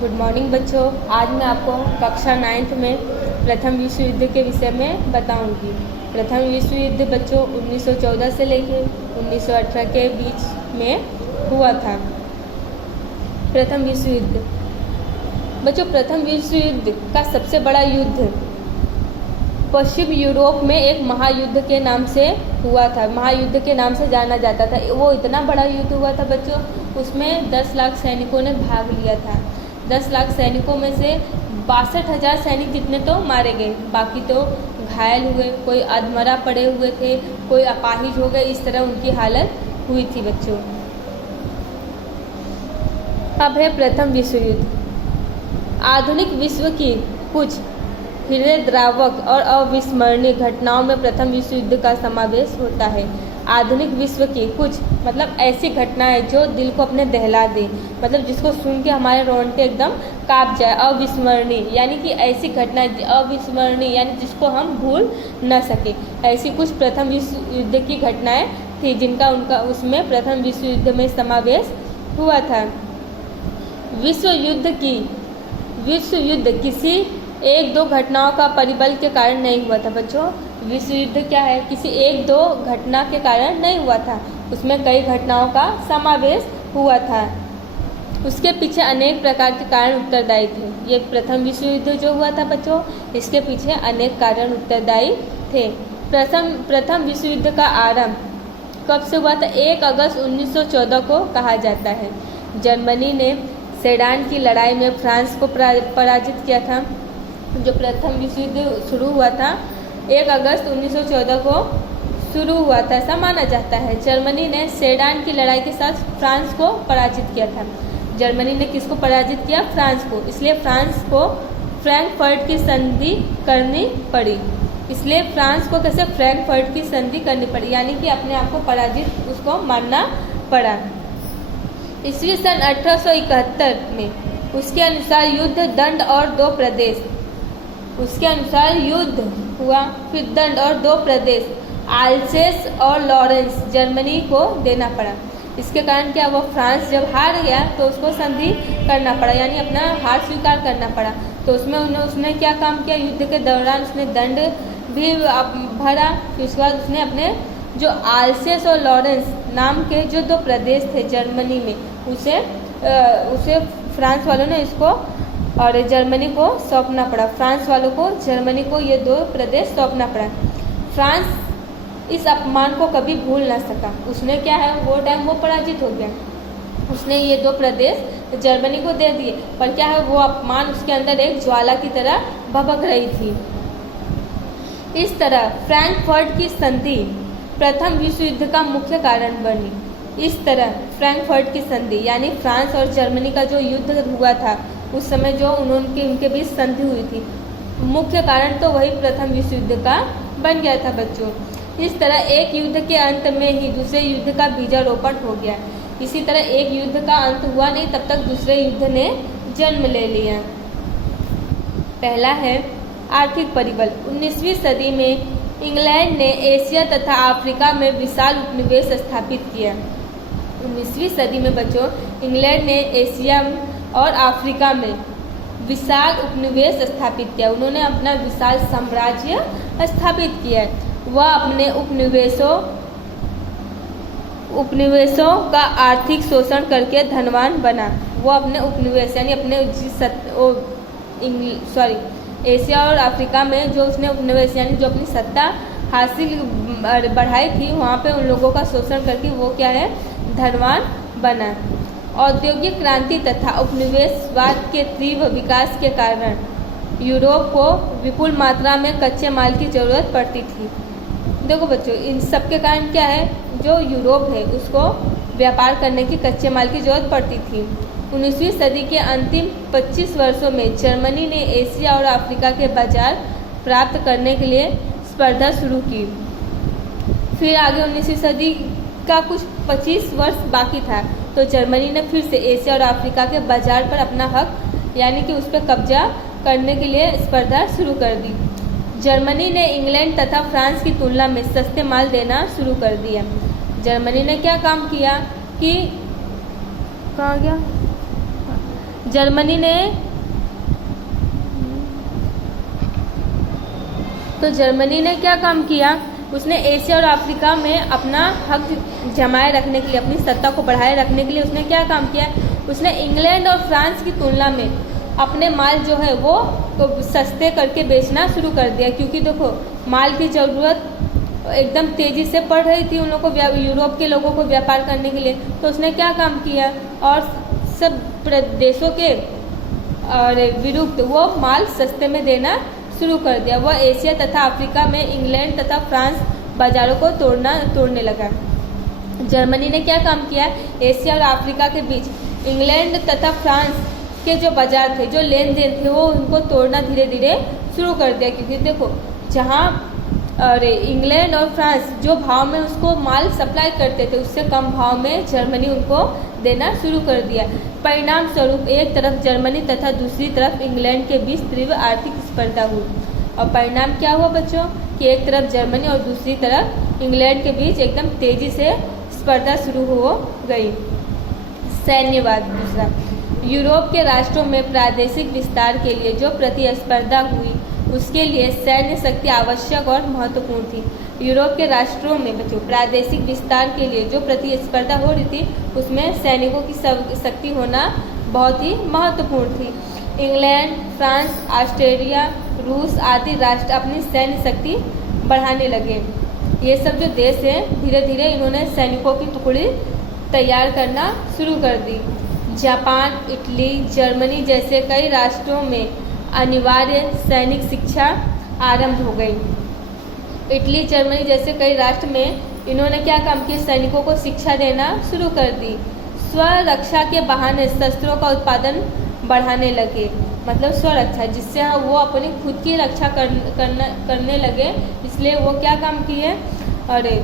Good morning बच्चों। आज मैं आपको कक्षा 9th में प्रथम विश्व युद्ध के विषय में बताऊंगी। प्रथम विश्व युद्ध बच्चों 1914 से लेकर 1918 के बीच में हुआ था। प्रथम विश्व युद्ध बच्चों, प्रथम विश्व युद्ध का सबसे बड़ा युद्ध पश्चिम यूरोप में एक महायुद्ध के नाम से हुआ था। महायुद्ध के नाम से जाना जाता था। वो इतना बड़ा युद्ध हुआ था बच्चों, उसमें 10 लाख सैनिकों ने भाग लिया था। 10 लाख सैनिकों में से 62,000 सैनिक जितने तो मारे गए, बाकी तो घायल हुए, कोई अधमरा पड़े हुए थे, कोई अपाहिज हो गए। इस तरह उनकी हालत हुई थी बच्चों। अब है प्रथम विश्व युद्ध। आधुनिक विश्व की कुछ हृदयद्रावक और अविस्मरणीय घटनाओं में प्रथम विश्व युद्ध का समावेश होता है। आधुनिक विश्व की कुछ मतलब ऐसी घटनाएं जो दिल को अपने दहला दे, मतलब जिसको सुन के हमारे रोंगटे एकदम कांप जाए। अविस्मरणीय यानी कि ऐसी घटनाएं अविस्मरणीय यानी जिसको हम भूल न सके। ऐसी कुछ प्रथम विश्व युद्ध की घटनाएं थी जिनका उसमें प्रथम विश्व युद्ध में समावेश हुआ था। विश्व युद्ध किसी एक दो घटनाओं का परिबल के कारण नहीं हुआ था बच्चों। विश्व युद्ध क्या है, किसी एक दो घटना के कारण नहीं हुआ था, उसमें कई घटनाओं का समावेश हुआ था। उसके पीछे अनेक प्रकार के कारण उत्तरदायी थे। ये प्रथम विश्व युद्ध जो हुआ था बच्चों, इसके पीछे अनेक कारण उत्तरदायी थे। प्रथम विश्व युद्ध का आरंभ कब से हुआ था? 1 अगस्त 1914 को कहा जाता है। जर्मनी ने सेडान की लड़ाई में फ्रांस को पराजित किया था। जो प्रथम विश्व युद्ध शुरू हुआ था 1 अगस्त 1914 को शुरू हुआ था, ऐसा माना जाता है। जर्मनी ने सेडान की लड़ाई के साथ फ्रांस को पराजित किया था। जर्मनी ने किसको पराजित किया? फ्रांस को। इसलिए फ्रांस को फ्रैंकफर्ट की संधि करनी पड़ी। इसलिए फ्रांस को कैसे फ्रैंकफर्ट की संधि करनी पड़ी, यानी कि अपने आप को पराजित उसको मानना पड़ा। ईस्वी सन 1871 में उसके अनुसार युद्ध, दंड और 2 प्रदेश। उसके अनुसार युद्ध हुआ, फिर दंड और 2 प्रदेश आल्सेस और लॉरेंस जर्मनी को देना पड़ा। इसके कारण क्या हुआ? फ्रांस जब हार गया तो उसको संधि करना पड़ा, यानी अपना हार स्वीकार करना पड़ा। तो उसने क्या काम किया? युद्ध के दौरान उसने दंड भी भरा। फिर उसके बाद उसने अपने जो आल्सेस और लॉरेंस नाम के जो 2 प्रदेश थे जर्मनी में, उसे फ्रांस वालों ने इसको और जर्मनी को सौंपना पड़ा। फ्रांस वालों को जर्मनी को ये 2 प्रदेश सौंपना पड़ा। फ्रांस इस अपमान को कभी भूल ना सका। उसने क्या है, वो टाइम वो पराजित हो गया, उसने ये 2 प्रदेश जर्मनी को दे दिए, पर क्या है, वो अपमान उसके अंदर एक ज्वाला की तरह भभक रही थी। इस तरह फ्रैंकफर्ट की संधि प्रथम विश्व युद्ध का मुख्य कारण बनी। इस तरह फ्रैंकफर्ट की संधि यानी फ्रांस और जर्मनी का जो युद्ध हुआ था उस समय जो उनके बीच संधि हुई थी, मुख्य कारण तो वही प्रथम विश्व युद्ध का बन गया था बच्चों। इस तरह एक युद्ध के अंत में ही दूसरे युद्ध का बीजारोपण हो गया। इसी तरह एक युद्ध का अंत हुआ नहीं तब तक दूसरे युद्ध ने जन्म ले लिया। पहला है आर्थिक परिबल। 19वीं सदी में इंग्लैंड ने एशिया तथा अफ्रीका में विशाल उपनिवेश स्थापित किया। 19वीं सदी में बच्चों इंग्लैंड ने एशिया और अफ्रीका में विशाल उपनिवेश स्थापित किया। उन्होंने अपना विशाल साम्राज्य स्थापित किया। वह अपने उपनिवेशों का आर्थिक शोषण करके धनवान बना। वो अपने उपनिवेश यानी अपने एशिया और अफ्रीका में जो उसने उपनिवेश यानी जो अपनी सत्ता हासिल बढ़ाई थी, वहाँ पे उन लोगों का शोषण करके वो क्या है, धनवान बना। औद्योगिक क्रांति तथा उपनिवेशवाद के तीव्र विकास के कारण यूरोप को विपुल मात्रा में कच्चे माल की जरूरत पड़ती थी। देखो बच्चों, इन सब के कारण क्या है, जो यूरोप है उसको व्यापार करने की कच्चे माल की जरूरत पड़ती थी। 19वीं सदी के अंतिम 25 वर्षों में जर्मनी ने एशिया और अफ्रीका के बाजार प्राप्त करने के लिए स्पर्धा शुरू की। फिर आगे 19वीं सदी का कुछ 25 वर्ष बाकी था तो जर्मनी ने फिर से एशिया और अफ्रीका के बाजार पर अपना हक यानी कि उस पर कब्जा करने के लिए स्पर्धा शुरू कर दी। जर्मनी ने इंग्लैंड तथा फ्रांस की तुलना में सस्ते माल देना शुरू कर दिया। जर्मनी ने क्या काम किया कि कहाँ गया, जर्मनी ने क्या काम किया, उसने एशिया और अफ्रीका में अपना हक जमाए रखने के लिए, अपनी सत्ता को बढ़ाए रखने के लिए उसने क्या काम किया, उसने इंग्लैंड और फ्रांस की तुलना में अपने माल जो है वो सस्ते करके बेचना शुरू कर दिया। क्योंकि देखो माल की ज़रूरत एकदम तेज़ी से बढ़ रही थी उन लोगों को, यूरोप के लोगों को व्यापार करने के लिए। तो उसने क्या काम किया और सब देशों के और विरुद्ध वो माल सस्ते में देना शुरू कर दिया। वह एशिया तथा अफ्रीका में इंग्लैंड तथा फ्रांस बाज़ारों को तोड़ने लगा। जर्मनी ने क्या काम किया, एशिया और अफ्रीका के बीच इंग्लैंड तथा फ्रांस के जो बाजार थे, जो लेन देन थे, वो उनको तोड़ना धीरे धीरे शुरू कर दिया। क्योंकि देखो जहाँ और इंग्लैंड और फ्रांस जो भाव में उसको माल सप्लाई करते थे उससे कम भाव में जर्मनी उनको देना शुरू कर दिया। परिणाम स्वरूप एक तरफ जर्मनी तथा दूसरी तरफ इंग्लैंड के बीच तीव्र आर्थिक स्पर्धा हुई। और परिणाम क्या हुआ बच्चों कि एक तरफ जर्मनी और दूसरी तरफ इंग्लैंड के बीच एकदम तेज़ी से स्पर्धा शुरू हो गई। सैन्यवाद दूसरा, यूरोप के राष्ट्रों में प्रादेशिक विस्तार के लिए जो प्रतिस्पर्धा हुई उसके लिए सैन्य शक्ति आवश्यक और महत्वपूर्ण थी। यूरोप के राष्ट्रों में बच्चों प्रादेशिक विस्तार के लिए जो प्रतिस्पर्धा हो रही थी उसमें सैनिकों की शक्ति होना बहुत ही महत्वपूर्ण थी। इंग्लैंड, फ्रांस, ऑस्ट्रेलिया, रूस आदि राष्ट्र अपनी सैन्य शक्ति बढ़ाने लगे। ये सब जो देश हैं धीरे धीरे इन्होंने सैनिकों की टुकड़ी तैयार करना शुरू कर दी। जापान, इटली, जर्मनी जैसे कई राष्ट्रों में अनिवार्य सैनिक शिक्षा आरंभ हो गई। इटली, जर्मनी जैसे कई राष्ट्र में इन्होंने क्या काम किया, सैनिकों को शिक्षा देना शुरू कर दी। स्वरक्षा के बहाने शस्त्रों का उत्पादन बढ़ाने लगे, मतलब स्वरक्षा, जिससे वो अपनी खुद की रक्षा करने लगे। इसलिए वो क्या काम किए, अरे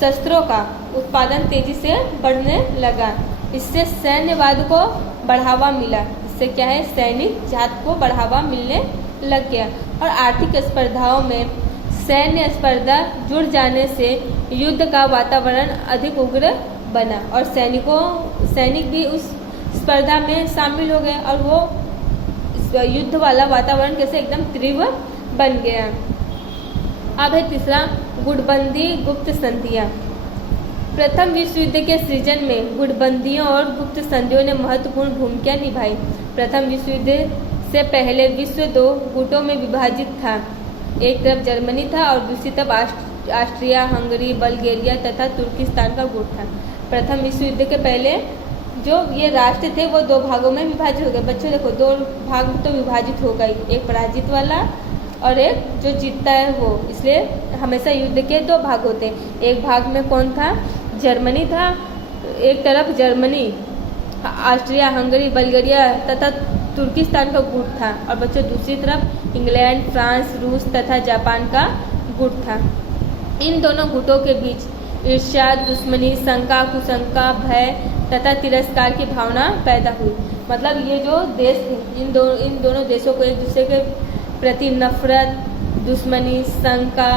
शस्त्रों का उत्पादन तेजी से बढ़ने लगा। इससे सैन्यवाद को बढ़ावा मिला। इससे क्या है, सैनिक जात को बढ़ावा मिलने लग गया। और आर्थिक स्पर्धाओं में सैन्य स्पर्धा जुड़ जाने से युद्ध का वातावरण अधिक उग्र बना और सैनिक भी उस स्पर्धा में शामिल हो गए और वो युद्ध वाला वातावरण कैसे एकदम तीव्र बन गया। अब है तीसरा, गुटबंदी गुप्त संधियाँ। प्रथम विश्व युद्ध के सृजन में गुटबंदियों और गुप्त संधियों ने महत्वपूर्ण भूमिका निभाई। प्रथम विश्व युद्ध से पहले विश्व दो गुटों में विभाजित था। एक तरफ जर्मनी था और दूसरी तरफ ऑस्ट्रिया, हंगरी, बल्गेरिया तथा तुर्किस्तान का गुट था। प्रथम विश्व युद्ध के पहले जो ये राष्ट्र थे वो दो भागों में विभाजित हो गए। बच्चों देखो, दो भाग तो विभाजित हो गई, एक पराजित वाला और एक जो जीतता है वो। इसलिए हमेशा युद्ध के दो भाग होते हैं। एक भाग में कौन था, जर्मनी था। एक तरफ जर्मनी, ऑस्ट्रिया, हंगरी, बल्गेरिया तथा तुर्किस्तान का गुट था और बच्चों दूसरी तरफ इंग्लैंड, फ्रांस, रूस तथा जापान का गुट था। इन दोनों गुटों के बीच ईर्ष्या, दुश्मनी, शंका, कुशंका, भय तथा तिरस्कार की भावना पैदा हुई। मतलब ये जो देश थे इन दोनों देशों को एक दूसरे के प्रति नफरत, दुश्मनी, शंका,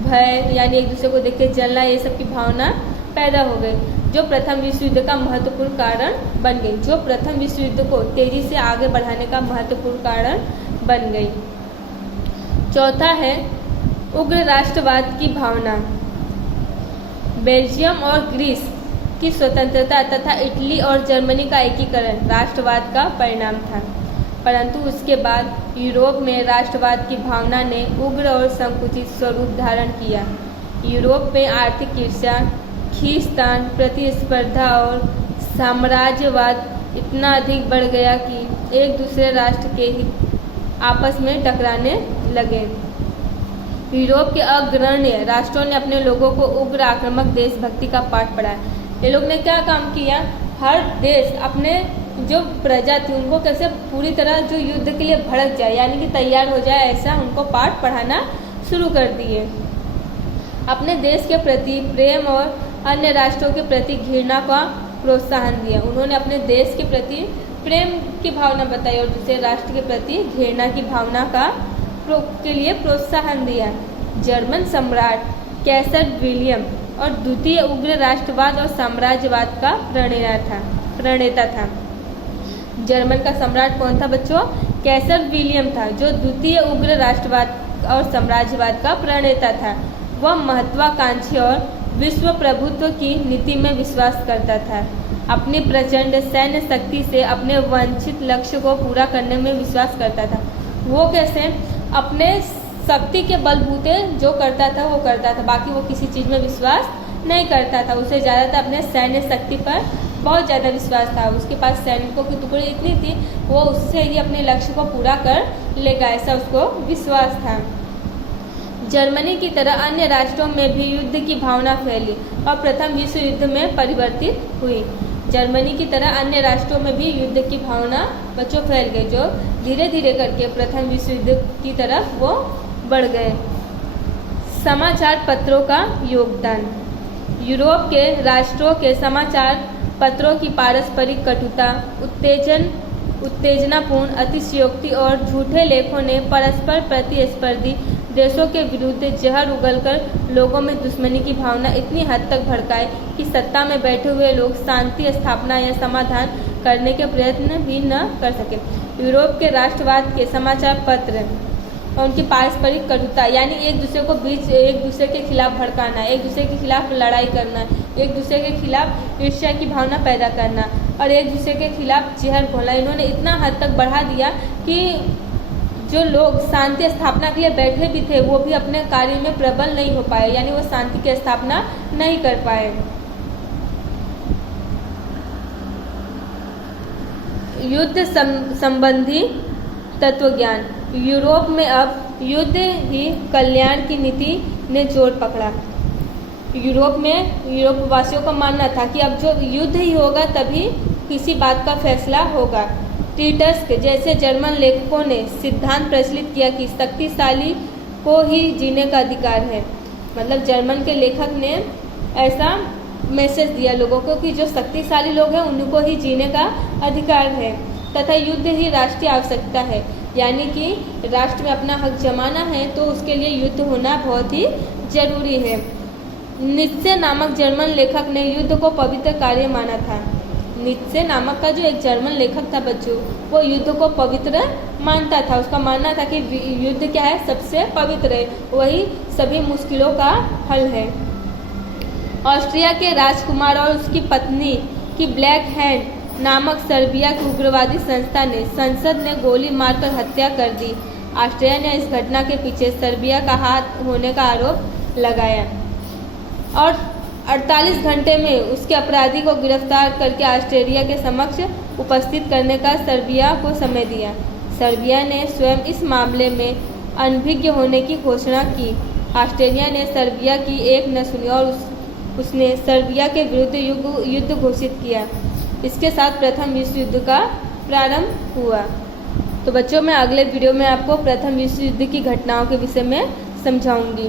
भय यानी एक दूसरे को देख के जलना, ये सब की भावना पैदा हो गई, जो प्रथम विश्व युद्ध का महत्वपूर्ण कारण बन गई, जो प्रथम विश्व युद्ध को तेजी से आगे बढ़ाने का महत्वपूर्ण कारण बन गई। चौथा है उग्र राष्ट्रवाद की भावना। बेल्जियम और ग्रीस की स्वतंत्रता तथा इटली और जर्मनी का एकीकरण राष्ट्रवाद का परिणाम था, परंतु उसके बाद यूरोप में राष्ट्रवाद की भावना ने उग्र और संकुचित स्वरूप धारण किया। यूरोप में आर्थिक ईर्ष्या, खींचतान, प्रतिस्पर्धा और साम्राज्यवाद इतना अधिक बढ़ गया कि एक दूसरे राष्ट्र के हित आपस में टकराने लगे। यूरोप के अग्रणी राष्ट्रों ने अपने लोगों को उग्र आक्रामक देशभक्ति का पाठ पढ़ाया। ये लोग ने क्या काम किया, हर देश अपने जो प्रजा थी उनको कैसे पूरी तरह जो युद्ध के लिए भड़क जाए यानी कि तैयार हो जाए, ऐसा उनको पाठ पढ़ाना शुरू कर दिए। अपने देश के प्रति प्रेम और अन्य राष्ट्रों के प्रति घृणा का प्रोत्साहन दिया। उन्होंने अपने देश के प्रति प्रेम की भावना बताई और दूसरे राष्ट्र के प्रति घृणा की भावना के लिए प्रोत्साहन दिया। जर्मन सम्राट कैसर विलियम और द्वितीय उग्र राष्ट्रवाद और साम्राज्यवाद का प्रणेता था। जर्मन का सम्राट कौन था बच्चों? कैसर विलियम था, जो द्वितीय उग्र राष्ट्रवाद और साम्राज्यवाद का प्रणेता था। वह महत्वाकांक्षी और विश्व प्रभुत्व की नीति में विश्वास करता था। अपनी प्रचंड सैन्य शक्ति से अपने वांछित लक्ष्य को पूरा करने में विश्वास करता था। वो कैसे? अपने शक्ति के बलबूते जो करता था वो करता था, बाकी वो किसी चीज़ में विश्वास नहीं करता था। उसे ज़्यादातर अपने सैन्य शक्ति पर बहुत ज़्यादा विश्वास था। उसके पास सैनिकों की टुकड़ी इतनी थी, वो उससे ही अपने लक्ष्य को पूरा कर लेगा, ऐसा उसको विश्वास था। जर्मनी की तरह अन्य राष्ट्रों में भी युद्ध की भावना फैली और प्रथम विश्व युद्ध में परिवर्तित हुई। जर्मनी की तरह अन्य राष्ट्रों में भी युद्ध की भावना बच्चों फैल गई, जो धीरे धीरे करके प्रथम विश्व युद्ध की तरफ वो बढ़ गए। समाचार पत्रों का योगदान। यूरोप के राष्ट्रों के समाचार पत्रों की पारस्परिक कटुता, उत्तेजनापूर्ण अतिशयोक्ति और झूठे लेखों ने परस्पर प्रतिस्पर्धी देशों के विरुद्ध जहर उगलकर लोगों में दुश्मनी की भावना इतनी हद तक भड़काई कि सत्ता में बैठे हुए लोग शांति स्थापना या समाधान करने के प्रयत्न भी न कर सके। यूरोप के राष्ट्रवाद के समाचार पत्र और उनकी पारस्परिक कटुता, यानी एक दूसरे के खिलाफ भड़काना, एक दूसरे के खिलाफ लड़ाई करना, एक दूसरे के खिलाफ ईर्ष्या की भावना पैदा करना और एक दूसरे के खिलाफ जहर घोलना, इन्होंने इतना हद तक बढ़ा दिया कि जो लोग शांति स्थापना के लिए बैठे भी थे वो भी अपने कार्य में प्रबल नहीं हो पाए, यानी वो शांति की स्थापना नहीं कर पाए। युद्ध संबंधी तत्वज्ञान। यूरोप में अब युद्ध ही कल्याण की नीति ने जोर पकड़ा। यूरोप वासियों का मानना था कि अब जो युद्ध ही होगा तभी किसी बात का फैसला होगा। टीटस के जैसे जर्मन लेखकों ने सिद्धांत प्रचलित किया कि शक्तिशाली को ही जीने का अधिकार है। मतलब जर्मन के लेखक ने ऐसा मैसेज दिया लोगों को कि जो शक्तिशाली लोग हैं उनको ही जीने का अधिकार है तथा युद्ध ही राष्ट्रीय आवश्यकता है, यानी कि राष्ट्र में अपना हक जमाना है तो उसके लिए युद्ध होना बहुत ही जरूरी है। नीत्शे नामक जर्मन लेखक ने युद्ध को पवित्र कार्य माना था। नीत्शे नामक का जो एक जर्मन लेखक था बच्चों, वो युद्ध को पवित्र मानता था। उसका मानना था कि युद्ध क्या है, सबसे पवित्र है, वही सभी मुश्किलों का हल है। ऑस्ट्रिया के राजकुमार और उसकी पत्नी की ब्लैक हैंड नामक सर्बिया की उग्रवादी संस्था ने संसद ने गोली मारकर हत्या कर दी। ऑस्ट्रिया ने इस घटना के पीछे सर्बिया का हाथ होने का आरोप लगाया और 48 घंटे में उसके अपराधी को गिरफ्तार करके ऑस्ट्रेलिया के समक्ष उपस्थित करने का सर्बिया को समय दिया। सर्बिया ने स्वयं इस मामले में अनभिज्ञ होने की घोषणा की। ऑस्ट्रेलिया ने सर्बिया की एक न सुनी और उसने सर्बिया के विरुद्ध युद्ध घोषित किया। इसके साथ प्रथम विश्व युद्ध का प्रारंभ हुआ। तो बच्चों, मैं अगले वीडियो में आपको प्रथम विश्व युद्ध की घटनाओं के विषय में समझाऊंगी।